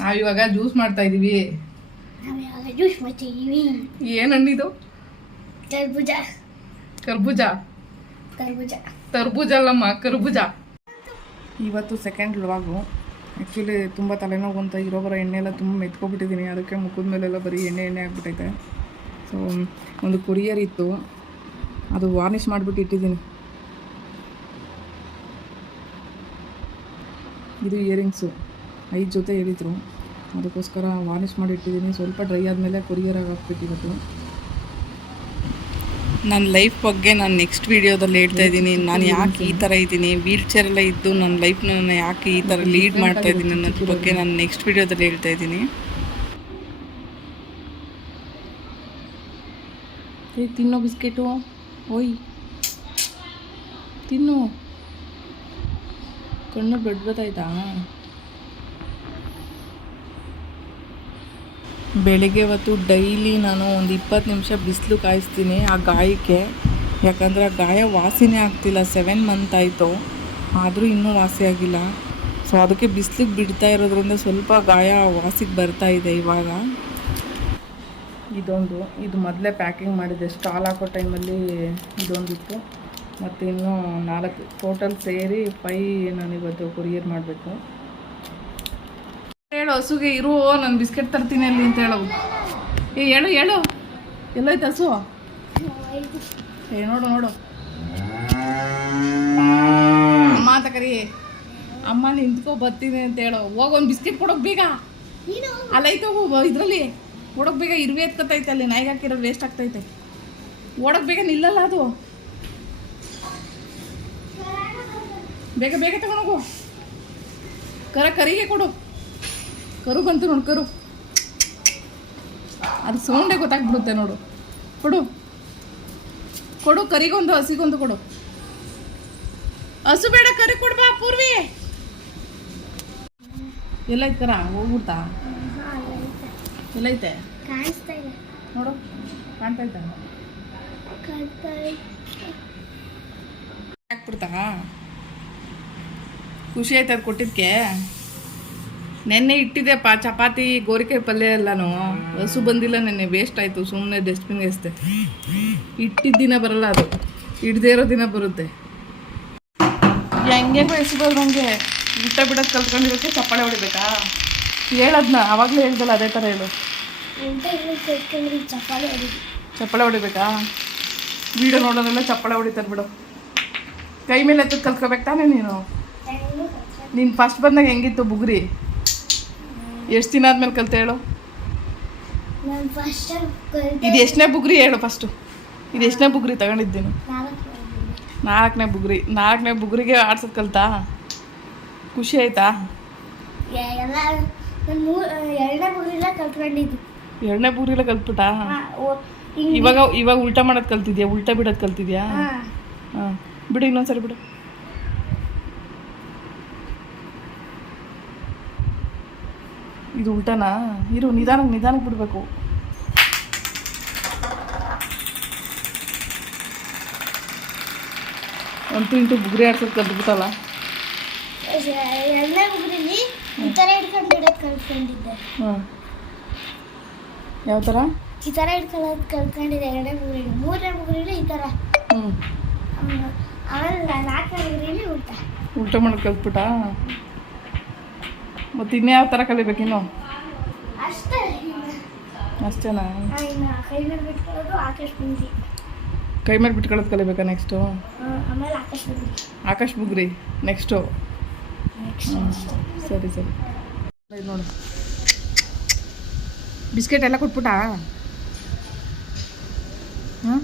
ನಾವಿವಾಗ ಜ್ಯೂಸ್ ಮಾಡ್ತಾ ಇದೀವಿ. ನಾವು ಜ್ಯೂಸ್ ಮಾಡ್ತಿದ್ದೀವಿ ಏನು ಹಣ್ಣಿದು ಕರ್ಬೂಜ. ಕರ್ಬೂಜ. ಕರ್ಬೂಜ. ತರ್ಬೂಜ ಅಲ್ಲಮ್ಮ ಕರ್ಬೂಜ. ಇವತ್ತು ಸೆಕೆಂಡ್ ಲಾಗು ಆ್ಯಕ್ಚುಲಿ ತುಂಬ ತಲೆನೋವು ಅಂತ ಇರೋ ಬರೋ ಎಣ್ಣೆ ಎಲ್ಲ ತುಂಬ ಮೆತ್ಕೊಬಿಟ್ಟಿದ್ದೀನಿ ಅದಕ್ಕೆ ಮುಖದ ಮೇಲೆಲ್ಲ ಬರೀ ಎಣ್ಣೆ ಎಣ್ಣೆ ಆಗ್ಬಿಟ್ಟೈತೆ. ಸೊ ಒಂದು ಕುರಿಯರ್ ಇತ್ತು. ಅದು ವಾರ್ನಿಷ್ ಮಾಡಿಬಿಟ್ಟು ಇಟ್ಟಿದ್ದೀನಿ. ಇದು ಇಯರಿಂಗ್ಸು ಐದು ಜೊತೆ ಹೇಳಿದರು. ಅದಕ್ಕೋಸ್ಕರ ವಾರ್ನಿಷ್ ಮಾಡಿ ಇಟ್ಟಿದ್ದೀನಿ. ಸ್ವಲ್ಪ ಡ್ರೈ ಆದಮೇಲೆ ಕೊರಿಯರ್ ಹಾಕ್ಬಿಟ್ಟಿರೋದು ನನ್ನ ಲೈಫ್ ಬಗ್ಗೆ ನಾನು ನೆಕ್ಸ್ಟ್ ವೀಡಿಯೋದಲ್ಲಿ ಹೇಳ್ತಾ ಇದ್ದೀನಿ. ನಾನು ಯಾಕೆ ಈ ಥರ ಇದ್ದೀನಿ? ವೀಲ್ ಚೇರೆಲ್ಲ ಇದ್ದು ನನ್ನ ಲೈಫ್ನ ನಾನು ಯಾಕೆ ಈ ಥರ ಲೀಡ್ ಮಾಡ್ತಾ ಇದ್ದೀನಿ ಅನ್ನೋದ್ರ ಬಗ್ಗೆ ನಾನು ನೆಕ್ಸ್ಟ್ ವೀಡಿಯೋದಲ್ಲಿ ಹೇಳ್ತಾ ಇದ್ದೀನಿ. ತಿನ್ನೋ ಬಿಸ್ಕೆಟು. ಓಯ್. ತಿನ್ನು. ಕಣ್ಣು ಬೆಡ್ ಬೆಳಿಗ್ಗೆ ಹೊತ್ತು ಡೈಲಿ ನಾನು ಒಂದು ಇಪ್ಪತ್ತು ನಿಮಿಷ ಬಿಸಿಲು ಕಾಯಿಸ್ತೀನಿ ಆ ಗಾಯಕ್ಕೆ. ಯಾಕಂದರೆ ಆ ಗಾಯ ವಾಸಿನೇ ಆಗ್ತಿಲ್ಲ. ಸೆವೆನ್ ಮಂತ್ ಆಯಿತು. ಆದರೂ ಇನ್ನೂ ವಾಸಿ ಆಗಿಲ್ಲ. ಸೊ ಅದಕ್ಕೆ ಬಿಸಿಲಿಗೆ ಬಿಡ್ತಾ ಇರೋದ್ರಿಂದ ಸ್ವಲ್ಪ ಗಾಯ ವಾಸಿಗೆ ಬರ್ತಾ ಇದೆ ಇವಾಗ. ಇದೊಂದು, ಇದು ಮೊದಲೇ ಪ್ಯಾಕಿಂಗ್ ಮಾಡಿದೆ ಸ್ಟಾಲ್ ಹಾಕೋ ಟೈಮಲ್ಲಿ ಇದೊಂದಿತ್ತು. ಮತ್ತು ಇನ್ನೂ ನಾಲ್ಕು ಟೋಟಲ್ ಸೇರಿ ಫೈ ನಾನು ಇವತ್ತು ಕೊರಿಯರ್ ಮಾಡಬೇಕು. ಹೇಳು, ಹಸುಗೆ ಇರು ನಾನು ಬಿಸ್ಕೆಟ್ ತರ್ತೀನಿ ಅಲ್ಲಿ ಅಂತ ಹೇಳು. ಏ, ಹೇಳು ಹೇಳು. ಎಲ್ಲೋಯ್ತು ಹಸು? ಏ, ನೋಡು ನೋಡು. ಅಮ್ಮ ಅಂತ ಕರಿ. ಅಮ್ಮ ನಿಂತ್ಕೋ, ಬರ್ತೀನಿ ಅಂತ ಹೇಳು. ಹೋಗಿ, ಒಂದು ಬಿಸ್ಕೆಟ್ ಕೊಡೋಕ್ ಬೇಗ. ಅಲ್ಲೈತೆ ಇದರಲ್ಲಿ. ಓಡೋಕ್ ಬೇಗ ಇರುವೆ ಎತ್ಕೊತೈತೆ ಅಲ್ಲಿ, ನಾಯಿಗೆ ಹಾಕಿರೋ ವೇಸ್ಟ್ ಆಗ್ತೈತೆ. ಓಡೋಕ್ ಬೇಗ ನಿಲ್ಲಲ್ಲ ಅದು. ಬೇಗ ಬೇಗ ತಗೊಂಡೋಗು ಕರ, ಕರಿಗೆ ಕೊಡು. ಕರು ಬಂತು ನೋಡು ಕರು. ಅದು ಸೌಂಡೇ ಗೊತ್ತಾಗ್ಬಿಡುತ್ತೆ ನೋಡು. ಕೊಡು. ಕೊಡು ಕರಿಗೊಂದು ಹಸಿಗೊಂದು ಕೊಡು. ಹಸು ಬೇಡ ಕರಿ ಕೊಡ್ಬಾ ಪೂರ್ವಿ. ಎಲ್ಲ ಐತರ ಹೋಗ್ಬಿಡ್ತಾ? ಎಲ್ಲೈತೆ? ಐತೆ ನೋಡು ಕಾಣ್ತಾ ಹಾಕ್ಬಿಡ್ತಾ? ಖುಷಿ ಆಯ್ತು ಅದು ಕೊಟ್ಟಿದ್ದಕ್ಕೆ. ನೆನ್ನೆ ಇಟ್ಟಿದ್ದೆಪ್ಪ ಚಪಾತಿ ಗೋರಿಕಾಯಿ ಪಲ್ಯ ಎಲ್ಲಾನು. ಹಸು ಬಂದಿಲ್ಲ ನೆನ್ನೆ ವೇಸ್ಟ್ ಆಯಿತು ಸುಮ್ಮನೆ ಡಸ್ಟ್ಬಿನ್ ಎಸ್ತೆ ಇಟ್ಟಿದ್ದ ದಿನ ಬರಲ್ಲ ಅದು. ಇಡದೇ ಇರೋ ದಿನ ಬರುತ್ತೆ. ಹೆಂಗೆ ಎಸಿಬೋದು ನನಗೆ ಊಟ ಬಿಡೋದು ಕಲ್ತ್ಕೊಂಡಿರೋಕ್ಕೆ ಚಪ್ಪಾಳೆ ಹೊಡಿಬೇಕಾ? ಹೇಳದ್ನ ಅವಾಗಲೂ ಹೇಳ್ದಲ್ಲ ಅದೇ ಥರ ಹೇಳು. ಹೊಡಿದು ಚಪ್ಪಳೆ ಹೊಡಿಬೇಕಾ. ವೀಡಿಯೋ ನೋಡೋದೆಲ್ಲ ಚಪ್ಪಾಳೆ ಹೊಡಿತಾರೆ ಬಿಡು. ಕೈ ಮೇಲೆ ಎತ್ತದ ಕಲ್ತ್ಕೋಬೇಕು ತಾನೇ ನೀನು? ನೀನು ಫಸ್ಟ್ ಬಂದಾಗ ಹೆಂಗಿತ್ತು ಬುಗುರಿ? ಎಷ್ಟು ದಿನ ಆದ್ಮೇಲೆ ಕಲ್ತ ಹೇಳು? ಇದು ಎಷ್ಟನೇ ಬುಗ್ರಿ ಹೇಳು ಫಸ್ಟು ಇದು ಎಷ್ಟನೇ ಬುಗ್ರಿ ತಗೊಂಡಿದ್ದೀನಿ? ನಾಲ್ಕನೇ ಬುಗ್ರಿ. ನಾಲ್ಕನೇ ಬುಗ್ರಿಗೆ ಆಡ್ಸೋದು ಕಲ್ತಾ? ಖುಷಿ ಆಯ್ತಾ? ಎರಡನೇ ಬುಗ್ರಿ ಎಲ್ಲ ಎರಡನೇ ಬುಗುರಿಲ್ಲ ಕಲ್ತ್ಬಿಟ್ಟ? ಹಾ, ಇವಾಗ ಇವಾಗ ಉಲ್ಟಾ ಮಾಡೋದು ಕಲ್ತಿದ್ಯಾ? ಉಲ್ಟಾ ಬಿಡೋದು ಕಲ್ತಿದ್ಯಾ. ಹಾಂ. ಬಿಡು ಇನ್ನೊಂದ್ಸರಿ ಬಿಡು. ಇದು ಉಲ್ಟಾನಾ? ಇರು ನಿಧಾನಕ್ಕೆ ನಿಧಾನಕ್ಕೆ ಬಿಡಬೇಕು. ಒಂದು ಇಂಟು ಬುಗ್ರಿ ಆಡ್ಸೋದು ಕಲ್ತ್ಬಿಟ್ಟಲ್ಲ? ಎರಡನೇ ಮುಗಿಲಿ ಈ ಥರ ಹಿಡ್ಕೊಂಡು ಬಿಡೋದು ಕಲ್ತ್ಕೊಂಡಿದ್ದೆ. ಹಾಂ. ಯಾವ ಥರ ಈ ಥರ ಹಿಡ್ಕೊಳ್ಳೋದು ಕಲ್ತ್ಕೊಂಡಿದ್ದೆ. ಎರಡನೇ ಮುಗಿಲಿ ಮೂರನೇ ಮುಗಿಲಿ ಈ ಥರ ಹ್ಞೂ. ಆಮೇಲೆ ನಾಲ್ಕನೇ ಮುಗಿಲಿ ಊಟ ಮಾಡಿ ಮಾಡೋದು ಕಲ್ತ್ಬಿಟ್ಟ? ಮತ್ತು ಇನ್ಯಾವ ಥರ ಕಲಿಬೇಕಿನ್ನು ಅಷ್ಟೇ. ಅಷ್ಟೇನಾ? ಕೈ ಮೇಲೆ ಬಿಟ್ಕೊಳ್ಳೋದು ಆಕಾಶ ಬಂದಿ. ಕೈ ಮೇಲೆ ಬಿಟ್ಕೊಳ್ಳೋದು ಕಲಿಬೇಕಾ ನೆಕ್ಸ್ಟು ಆಮೇಲೆ ಆಕಾಶ ಬಂದಿ. ಆಕಾಶ್ ಬುಗ್ರಿ ನೆಕ್ಸ್ಟು ಸರಿ ಸರಿ. ನೋಡು. ಬಿಸ್ಕೆಟ್ ಎಲ್ಲ ಕೊಟ್ಬಿಟ್ಟಾ? ಹಾಂ?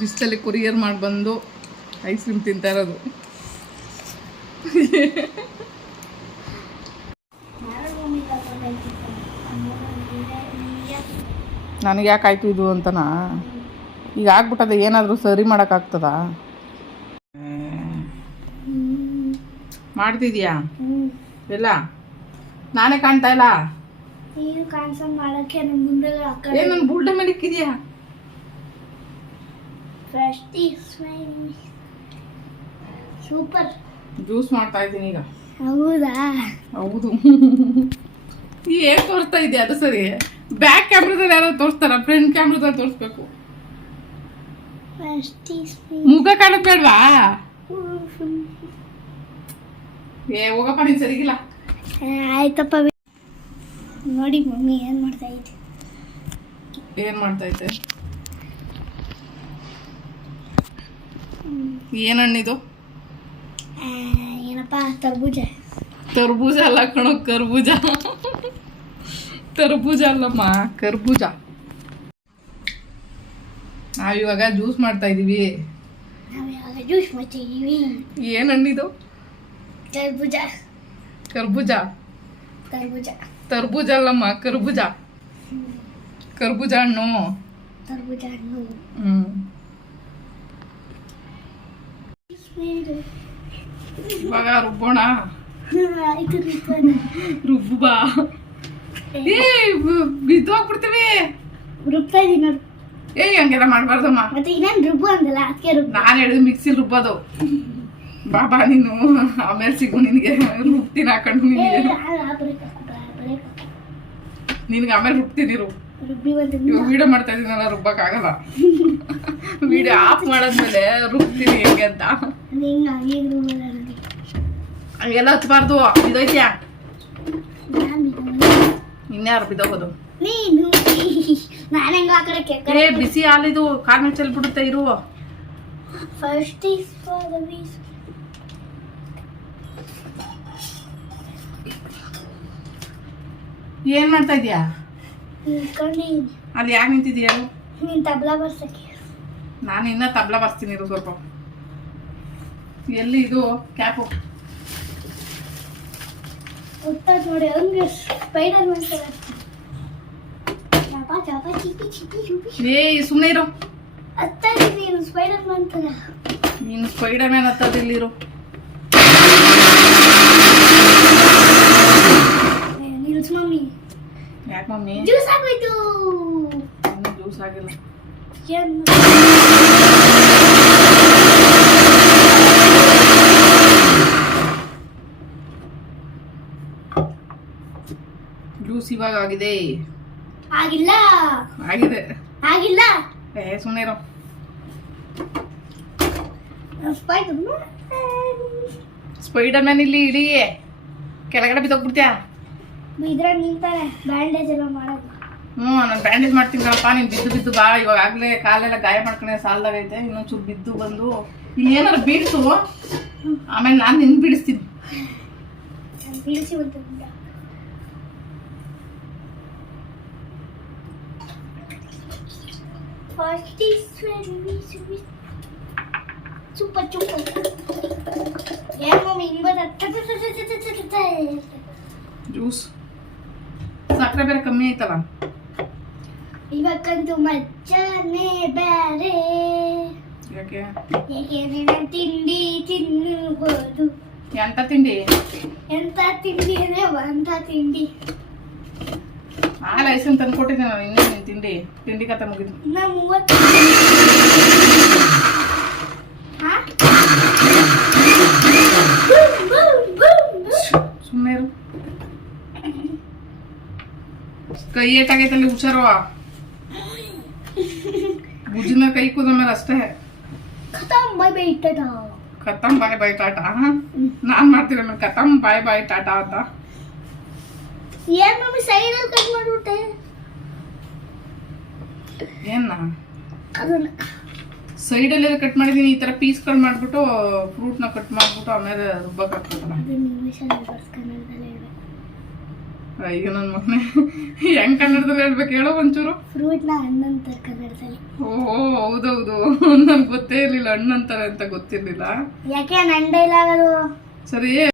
ಬಿಸಿಲಲ್ಲಿ ಕೊರಿಯರ್ ಮಾಡಿ ಬಂದು ಐಸ್ ಕ್ರೀಮ್ ತಿಂತಾ ಇರೋದು. ನನಗೆ ಯಾಕೆ ಆಯ್ತು ಇದು ಅಂತನಾ? ಈಗ ಆಗ್ಬಿಟ್ಟದೆ ಏನಾದರೂ ಸರಿ ಮಾಡೋಕ್ಕಾಗ್ತದಾ ಮಾಡ್ತಿದ್ಯಾ? ಇಲ್ಲ ನಾನೇ ಕಾಣ್ತಾ ಇಲ್ಲ? ಏನು ನನ್ನ ಬುಲ್ಡ ಮೇಲೆ ಇಕ್ಕಿದ್ಯಾ? ಫ್ರೆಶ್ ಟೀ ಸೂಪರ್ ಜ್ಯೂಸ್ ಮಾಡ್ತಾ ಇದ್ದೀನಿ ಈಗ. ಹೌದಾ? ಹೌದು. ಏನ್ ತೋರಿಸ್ತಾ ಇದೆಯಾ ಅದು ಸರಿ? ಬ್ಯಾಕ್ ಕ್ಯಾಮ್ರಾದಲ್ಲಿ ಯಾರೋ ತೋರಿಸ್ತಾರ? ಫ್ರಂಟ್ ಕ್ಯಾಮ್ರಾದಲ್ಲಿ ತೋರಿಸ್ಬೇಕು. ಮುಗ ಟೀ ಮುಖ ಬೇಡ್ವಾ ಏ ಹೋಗಪ್ಪ ನೀನ್ ಸರಿಗಿಲ್ಲ ಆಯ್ತಪ್ಪ ನೋಡಿ ಮಮ್ಮಿ ಏನ್ ಮಾಡ್ತಾ ಇದ್ದೆ ಏನ್ ಮಾಡ್ತಾ ಇದ್ದೆ ಏನ್ ಹಣ್ಣಿದು ಏನಪ್ಪ ತರ್ಬೂಜ. ತರ್ಬೂಜ ಅಲ್ಲ ಕಣೋ ಕರ್ಬೂಜ. ತರ್ಬೂಜ ಅಲ್ಲಮ್ಮ ಕರ್ಬೂಜ. ನಾವಿವಾಗ ಜ್ಯೂಸ್ ಮಾಡ್ತಾ ಇದೀವಿ. ಜ್ಯೂಸ್ ಮಾಡ್ತೀವಿ ಏನ್ ಹಣ್ಣಿದು ಕರ್ಬೂಜ ಕರ್ಬೂಜ. ತರ್ಬೂಜ. ತರ್ಬೂಜ ಅಲ್ಲಮ್ಮ ಕರ್ಬೂಜ. ಕರ್ಬೂಜ ಹಣ್ಣು. ತರ್ಬೂಜ ಹಣ್ಣು. ಹ್ಮ್. ಇವಾಗ ರುಬ್ಬೋಣ. ರುಬ್ಬಾ. ರುಬ್ಬು ಬಾ ಏ ಬಿದ್ದೋಗ್ಬಿಡ್ತೀವಿ. ರುಬ್ತಾ ಇದೀನಿ ಏಯ್ ಹಂಗೆಲ್ಲ ಮಾಡ್ಬಾರ್ದಮ್ಮ. ಮತ್ತೆ ಇನ್ನೇನು ರುಬ್ಬು ಅಂದಲ್ಲ ಅದಕ್ಕೆ ರುಬ್ಬ. ನಾನು ಹೇಳಿದ್ ಮಿಕ್ಸಿಲ್ ರುಬ್ಬೋದು. ಬಾಬಾ ನೀನು. ಆಮೇಲೆ ಸಿಗು ನಿನಗೆ. ರುಬ್ತೀನಿ ಹಾಕೊಂಡು ನಿನಗೆ. ನಿನಗೆ ಆಮೇಲೆ ರುಬ್ತೀನಿ ರು ರುಬ್ಬಿ ಒಂದು ಇವಾಗ ವಿಡಿಯೋ ಮಾಡ್ತಾ ಇದೀನಲ್ಲ ರುಬ್ಬಕ್ ಆಗಲ್ಲ. ವಿಡಿಯೋ ಆಫ್ ಮಾಡಾದ್ಮೇಲೆ ರುಬ್ತೀನಿ ಹೆಂಗೆ ಅಂತ. ಹಿಂಗೆ ರುಬ್ಬಲ್ಲ ಹಂಗೆಲ್ಲ ಹಚ್ಬಾರ್ದು ಇದೈತ್ಯಾ ಇನ್ಯಾರು ಬಿದ್ದೋಗೋದು? ನೀನು. ನಾನು ಹೆಂಗೆ ಆ ಕಡೆ ಏ ಬಿಸಿ ಹಾಲಿದು ಕಾಲ್ ಮೇಲೆ ಚೆಲ್ಬಿಡುತ್ತೆ ಇರು. First is for the views ಏನ್ ಮಾಡ್ತಾ ಇದೀಯಾ? ಅಲ್ಲಿ ಯಾಕೆ ನಿಂತಿದ್ಯಾ ನೀನು? ತಬಲಾ ಬರ್ಸಕ್ಕೆ. ನಾನು ಇನ್ನ ತಬ್ಲಾ ಬರ್ತೀನಿ ಇರು ಸ್ವಲ್ಪ. ಎಲ್ಲಿ ಇದು? ಕ್ಯಾಪು. ಗೊತ್ತಾದ್ ನೋಡಿ ಹಂಗೆ ಸ್ಪೈಡರ್ ಮ್ಯಾನ್ ಏ ಸುಮ್ಮನೆ ಇರು. ಅತ್ತ ನೀನು ಸ್ಪೈಡರ್ ಮ್ಯಾನ್ ತರ. ನೀನು ಸ್ಪೈಡರ್ ಮ್ಯಾನ್ ಹತ್ತದ ನೀನು ಮಮ್ಮಿ ಯಾಕೆ ಮಮ್ಮಿ? ಜ್ಯೂಸ್ ಆಗೋಯ್ತು ಇನ್ನೂ ಜ್ಯೂಸ್ ಆಗಿಲ್ಲ. ಏನ್ ಜ್ಯೂಸ್ ಇವಾಗ ಆಗಿದೆ. ಆಗಿಲ್ಲ. ಆಗಿದೆ. ಆಗಿಲ್ಲ. ಏ ಸುಮ್ಮನೆ ಇರೋ. ಸ್ಪೈಡರ್ ಸ್ಪೈಡರ್ ಮ್ಯಾನ್ ಇಲ್ಲಿ. ಇಡೀ ಕೆಳಗಡೆ ಬಿದ್ದೋಗ್ಬಿಡ್ತೀಯಾ? ಇದ್ರಾಗ ನಿಂತಾರೆ ಬ್ಯಾಂಡೇಜ್ ಎಲ್ಲ ಮಾಡೋದು. ಹ್ಞೂ ನಾನು ಬ್ಯಾಂಡೇಜ್ ಮಾಡ್ತೀನಿ ಕಣಪ್ಪ ನೀನು ಬಿದ್ದು ಬಿದ್ದು ಬಾ ಇವಾಗ ಆಗಲೇ ಕಾಲೆಲ್ಲ ಗಾಯ ಮಾಡ್ಕೊಂಡೆ ಸಾಲದಾಗೈತೆ ಇನ್ನೊಂಚೂರು ಬಿದ್ದು ಬಂದು ಇಲ್ಲಿ ಏನಾರು ಆಮೇಲೆ ನಾನು ನಿನ್ ಬಿಡಿಸ್ತೀನಿ ನಾನು ಬೀಳಿಸಿ ಒಂದು ಸೂಪರ್ ಸೂಪರ್ ಏನ್ ಮಮ್ಮಿ ಹಿಂಗ್ ಬರ್ತದೆ ಜ್ಯೂಸ್ ಸಕ್ಕರೆ ಬೇರೆ ಕಮ್ಮಿ ಐತವ ಇವಕ್ಕಂತೂ ಮಜ್ಜನೆ ಬೇರೆ. ಯಾಕೆ? ಏಕೆಂದ್ರೆ ನಾನು ತಿಂಡಿ ತಿನ್ನಬಹುದು ಎಂತ ತಿಂಡಿ? ಎಂತ ತಿಂಡಿ ಅಂದ್ರೆ ಅಂತ ತಿಂಡಿ. ಆ ಲೈಸೆನ್ಸ್ ತಂದು ಕೊಟ್ಟಿದ್ದೆ ನಾನು ಇನ್ನೇನು ತಿಂಡಿ? ತಿಂಡಿ ಕತೆ ಮುಗಿದು. ನಾ ಮೂವತ್ತು ಹಾ? Boom, boom, boom, boom. ಸುಮ್ಮನೆ ಇರು ಕೈ ಏಟಾಗೈತಲ್ಲಿ ಹುಷಾರು ಭುಜನ ಕೈ ಕೂದ ಮೇಲೆ ಅಷ್ಟೇ ಖತಮ್ ಬಾಯ್ ಬೈ ಟಾಟಾ ಖತಮ್ ಬಾಯ್ ಬಾಯ್ ಟಾಟಾ ನಾನ್ ಮಾಡ್ತೀನಿ ಆಮೇಲೆ ಖತಮ್ ಬಾಯ್ ಬಾಯ್ ಟಾಟಾ ಅಂತ ಏನ್ ಮಮ್ಮಿ ಸೈಡ್ ಅಲ್ಲಿ ಕಟ್ ಮಾಡ್ಬಿಟ್ಟೆ ಏನ ಅದನ್ನ ಸೈಡಲ್ಲಿ ಕಟ್ ಮಾಡಿದೀನಿ ಈ ತರ ಕಟ್ ಮಾಡ್ಬಿಟ್ಟು ಫ್ರೂಟ್ನ ಕಟ್ ಮಾಡ್ಬಿಟ್ಟು ಆಮೇಲೆ ರುಬ್ಬಕ್ ಹಾಕ್ಬೇಕಲ್ಲ ಅದನ್ನ ಇಂಗ್ಲೀಷಲ್ಲಿ ಬರ್ಸ್ ಕನ್ನಡದಲ್ಲಿ ಹೇಳ್ಬೇಕು ಅಯ್ಯೋ ನನ್ನ ಮಗನೇ ಹೆಂಗ್ ಕನ್ನಡದಲ್ಲಿ ಹೇಳ್ಬೇಕು ಹೇಳೋ ಒಂಚೂರು. ಫ್ರೂಟ್ನ ಕನ್ನಡದಲ್ಲಿ. ಓ ಹೌದೌದು. ನನ್ಗೆ ಗೊತ್ತೇ ಇರ್ಲಿಲ್ಲ ಹಣ್ಣಂತಾರೆ ಅಂತ ಗೊತ್ತಿರ್ಲಿಲ್ಲ. ಯಾಕೆ ಸರಿ